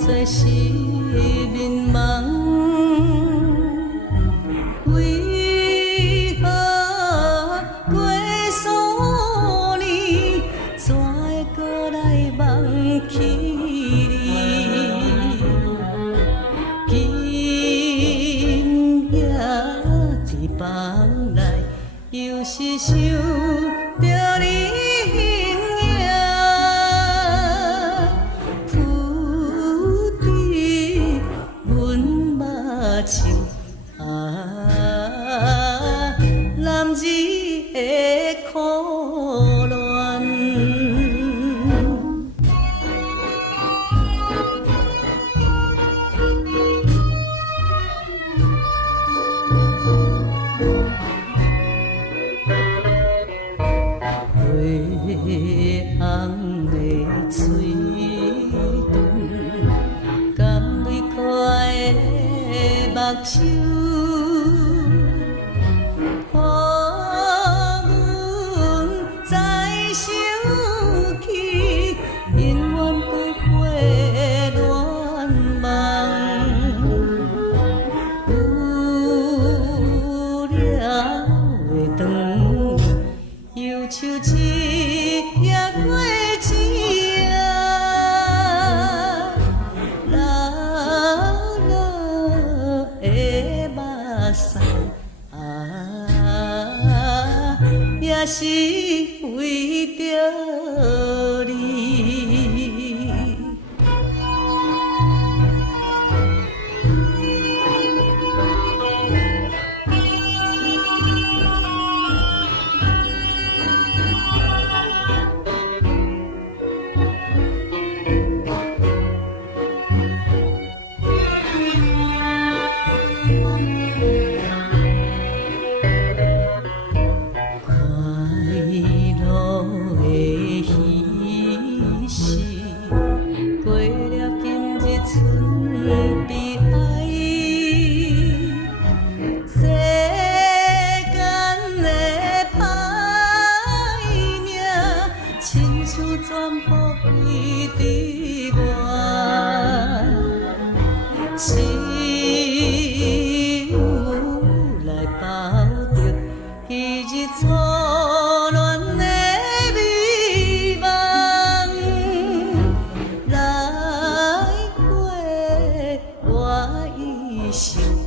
做是迷茫，为何过数年，怎会搁来忘记你？今夜伫房内，又是想着你。 情啊，男儿的苦恋。月红的嘴唇，甘为可爱的。 目睭，予阮再想起，永远不会乱梦。有了的长，又像一夜过一夜。 也是为着你。全部归伫我，只有来报着彼日初恋的美梦，来过我一生。